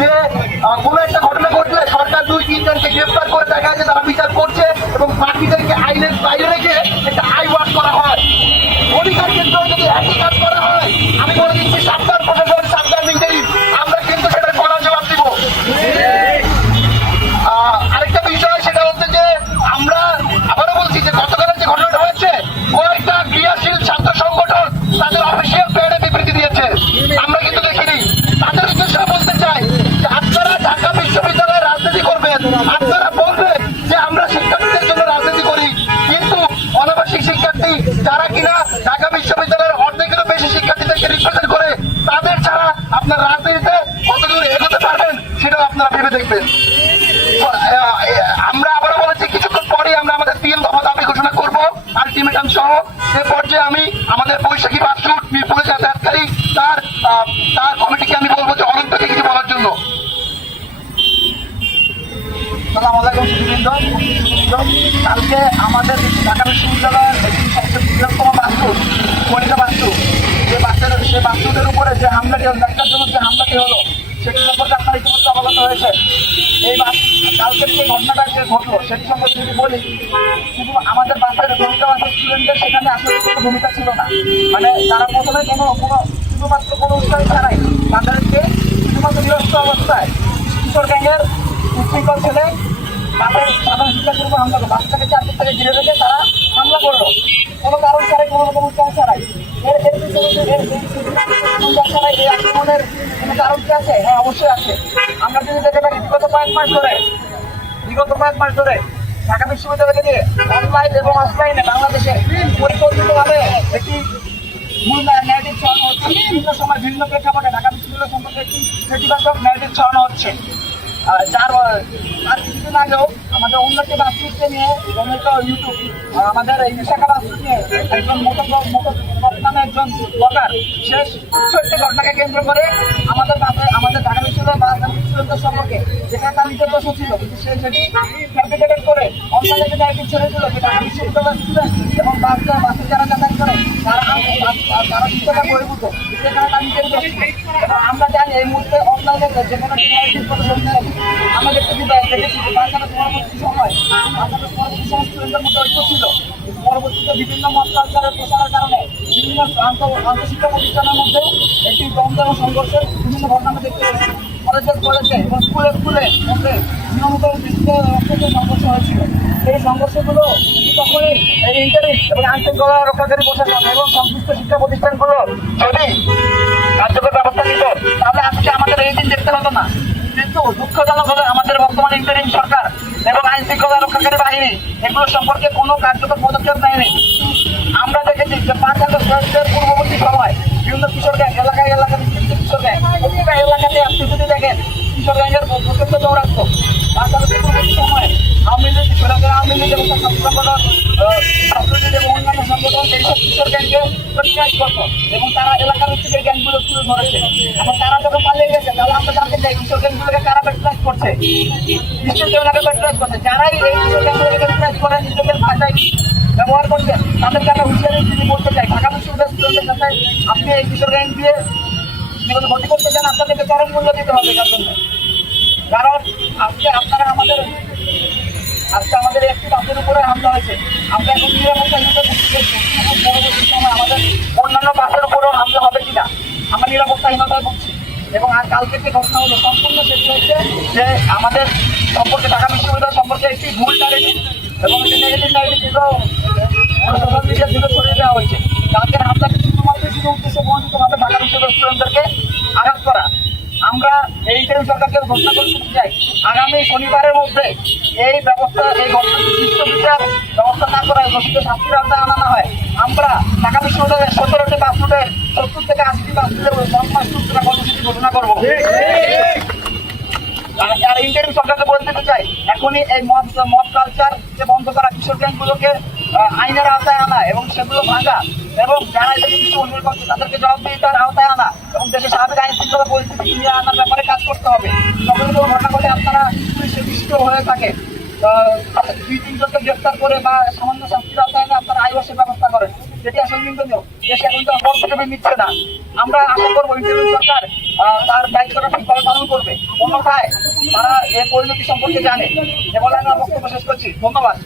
যে কোনো একটা ঘটনা ঘটলে সরকার 2-3 জনকে গ্রেফতার করে দেখা যায় তারা বিচার করছে এবং বাকিদেরকে আইনের বাইরে রেখে একটা আই ওয়াশ করা হয়। অধিকার ক্ষেত্রেও যদি একই কাজ করা হয়, আমি বলে দিচ্ছি সাবধান প্রশাসন, সাবধান মিলিটারি, আমরা কিন্তু সেটার কড়া জবাব দিব। আরেকটা বিষয় সেটা হচ্ছে যে আমরা আবারও বলছি যে গতকালের যে ঘটনাটা হয়েছে, কয়েকটা ক্রিয়াশীল ছাত্র সংগঠন তাদের অফিসিয়াল পেডে বিবৃতি দিয়েছে, আমরা কিন্তু দেখিনি। তাদের উদ্দেশ্যে বলতে চাই যে আপনারা ঢাকা বিশ্ববিদ্যালয়ে রাজনীতি করবেন, আপনারা বলবেন যে আমরা শিক্ষার্থীদের জন্য রাজনীতি করি, কিন্তু অনাবাসিক শিক্ষার্থী যারা কিনা ঢাকা বিশ্ববিদ্যালয়ের অর্ধেকেরও বেশি শিক্ষার্থীদেরকে রিপ্রেজেন্ট করে, তাদের ছাড়া আপনার রাজনীতিতে কতদূর এগোতে পারবেন সেটাও আপনারা ভেবে দেখবেন। আমরা আবারও বলেছি কিছুক্ষণ পরে আমরা আমাদের 3 দফা দাবি ঘোষণা করবো আলটিমেটাম সহ। সে পর্যায়ে আমি আমাদের বৈশাখী বাসুট মিরপুরে যাতায়াতকারী তার কমিটিকে আমি বলবো যে অনন্তকে কিছু বলার জন্য। আসসালামু আলাইকুম সুধীবৃন্দ। কালকে আমাদের ঢাকা বিশ্ববিদ্যালয়ের একটি সবচেয়ে বৃহত্তম বাসুট কণিকা বাসুট, সে বাসুটের উপরে যে হামলাটি হলো, ন্যাক্কারজনক যে হামলাটি হলো, সেটি সম্পর্কে আপনার ইতিমধ্যে অবগত হয়েছে। এই কালকের যে ঘটনাটা যে ঘটলো সেটি সম্পর্কে যদি বলি, শুধু আমাদের বাসের কণিকা বাসের স্টুডেন্টদের সেখানে আসলে কোনো ভূমিকা ছিল না। মানে তারা প্রথমে শুধুমাত্র কোনো উৎসাহ ছাড়াই তাদেরকে শুধুমাত্র নিরস্ত অবস্থায় কিশোর গ্যাংয়ের উচ্ছৃঙ্খল ছেলে বাসের সাধারণ শিক্ষার্থীর উপর হামলা করলো। বাসটাকে চারদিক থেকে ঘিরে রেখে তারা হামলা করলো কোনো কারণ ছাড়াই, কোনো রকম উৎসাহ ছাড়াই। ছাড়াই এই আক্রমণের কোনো কারণ কি আছে? হ্যাঁ, অবশ্যই আছে। আমরা যদি দেখে থাকি বিগত কয়েক মাস ধরে ঢাকা বিশ্ববিদ্যালয়কে নিয়ে অনলাইন এবং অফলাইনে বাংলাদেশে পরিকল্পিতভাবে একটি মূল ন্যারেটিভ ছড়ানো হচ্ছে। বিভিন্ন সময় বিভিন্ন প্রেক্ষাপটে ঢাকা বিশ্ববিদ্যালয় সম্পর্কে একটি নেতিবাচক ন্যারেটিভ ছড়ানো হচ্ছে। আর কিছুদিন আগেও আমাদের উন্নতি বাস্তুকে নিয়ে জনৈক ইউটিউব আমাদের এই বিশাখা বাস্তু নিয়ে একজন নামে একজন ব্লগার একটি ঘটনাকে কেন্দ্র করে আমাদের ঢাকা বিশ্ববিদ্যালয় বা স্টুডেন্টদের সম্পর্কে যেখানে তার নিজের দোষ ছিল, কিন্তু সে সেটি ফ্যাব্রিকেটেড করে অনলাইনে যে ন্যারেটিভ ছেড়েছিল যে ঢাকা বিশ্ববিদ্যালয়ের স্টুডেন্ট এবং বাসে যারা যাতায়াত করে তারা শিক্ষাটা বহির্ভূত, সেখানে তার নিজের দোষ ছিল। এবং আমরা জানি এই মুহূর্তে অনলাইনে যে কোনো ন্যারেটিভ কথা বলতে হবে, আমরা দেখতেছি পরবর্তী সময় স্টুডেন্টের মধ্যে ঐক্য ছিল। পরবর্তীতে বিভিন্ন মত কালচারের প্রসারের কারণে বিভিন্ন আন্তঃশিক্ষা প্রতিষ্ঠানের মধ্যে একটি দ্বন্দ্ব এবং সংঘর্ষের বিভিন্ন ঘটনা দেখতে পেয়েছি। কলেজে এবং স্কুলে মধ্যে নিয়মিত সংঘর্ষ হয়েছিল। এই সংঘর্ষগুলো তখনই এই ইন্টারিম এবং আইনশৃঙ্খলা রক্ষাকারী প্রশাসন এবং সংশ্লিষ্ট শিক্ষা প্রতিষ্ঠানগুলো যদি কার্যকর ব্যবস্থা নিত, তাহলে আজকে আমাদের এই দিন দেখতে হতো না। কিন্তু দুঃখজনক হলে আমাদের বর্তমানে ইন্টারিম সরকার এবং আইন শৃঙ্খলা রক্ষাকারী বাহিনী এগুলো সম্পর্কে কোনো কার্যকর পদক্ষেপ নেয়নি। আমরা দেখেছি যে 5 আগস্টের পূর্ববর্তী সময় বিভিন্ন কিশোর গ্যাং এলাকায় কিশোর গ্যাং প্রতিটা এলাকাতে আপনি যদি দেখেন কিশোর গ্যাংয়ের প্রচন্ড দৌরাত্ম। 5 আগস্টের পূর্ববর্তী সময় আওয়ামী লীগ এবং তার সংগঠন ছাত্রলীগ এবং অন্যান্য সংগঠন এইসব কিশোর গ্যাংকে প্রতিকার করত এবং তারা এলাকার থেকে গ্যাংগুলো তুলে ধরেছে। এখন তারা যখন পালিয়ে গেছে, তাহলে আমরা জানতে চাই কিশোর গ্যাংগুলোকে কারা প্যাট্রাইজ করছে, নিশ্চয়ই প্যাট্রাইজ করছে। যারাই এই কিশোর গ্যাংগুলোকে প্যাট্রাইজ করে নিজেদের ভাষায় ব্যবহার করছেন, তাদেরকে আমরা হুঁশিয়ারি দিয়ে বলতে চাই, ঢাকা বিশ্ববিদ্যালয়ের সাথে আপনি এই কিশোর গ্যাং দিয়ে জীবনে ভর্তি করতে চান, আপনাদেরকে চরম মূল্য দিতে হবে তার জন্য। কারণ আজকে আমাদের একটি বাসের উপরে হামলা হয়েছে, আমরা এখন নিরাপত্তাহীনতা পরবর্তী সময় আমাদের অন্যান্য বাসের উপরেও হামলা হবে কিনা আমরা নিরাপত্তাহীনতায় ভুগছি। এবং আর কালকে যে ঘটনা হলো সম্পূর্ণ সেটি হচ্ছে যে আমাদের সম্পর্কে ঢাকা বিশ্ববিদ্যালয় সম্পর্কে একটি ভুল ন্যারেটিভ এবং একটি নেগেটিভ ন্যারেটিভও সোশ্যাল মিডিয়া থেকে ছড়িয়ে দেওয়া হয়েছে। কালকের হামলাটি শুধুমাত্র উদ্দেশ্য প্রণোদিতভাবে ঢাকা বিশ্ববিদ্যালয় স্টুডেন্টদেরকে আঘাত করা। আমরা এই ইন্টারিম সরকারকে ঘোষণা করতে চাই, আগামী শনিবারের মধ্যে এই ঘটনাটি সুষ্ঠু বিচার ব্যবস্থা না করায় দোষীকে শাস্তির আওতায় আনা হয়, আমরা ঢাকা বিশ্ববিদ্যালয়ের 17টি বাসুটের 70 থেকে 80টি বাসুটের 10 মাস কর্মসূচি ঘোষণা করবো। আর ইন্টারিম সরকারকে বলে দিতে চাই, এখনই এই মদ কালচার যে বন্ধ করা, কিশোর গ্যাংগুলোকে আইনের আওতায় আনা এবং সেগুলো ভাঙা এবং যারা এটাকে কিছু অনুরোধ করছে তাদেরকে জবাবদিহিতার আওতায় আনা এবং দেশের স্বাভাবিক আইন শৃঙ্খলা পরিস্থিতি ফিরিয়ে আনার ব্যাপারে কাজ করতে হবে। সকলে কোনো ঘটনা ঘটে আপনারা পুলিশে বিশিষ্ট হয়ে থাকে 2-3 জনকে গ্রেফতার করে বা সামান্য শাস্তির আওতায় এনে আপনারা আইওয়াসের ব্যবস্থা করেন, যেটি আসলে নিন্দনীয়। দেশে এখন তো পদক্ষেপ নিচ্ছে না। আমরা আশা করবো ইন্টারিম সরকার তার দায়িত্বটা ঠিকভাবে পালন করবে, অন্যথায় তারা এই পরিণতি সম্পর্কে জানে। এ বলে আমি আমার বক্তব্য শেষ করছি। ধন্যবাদ।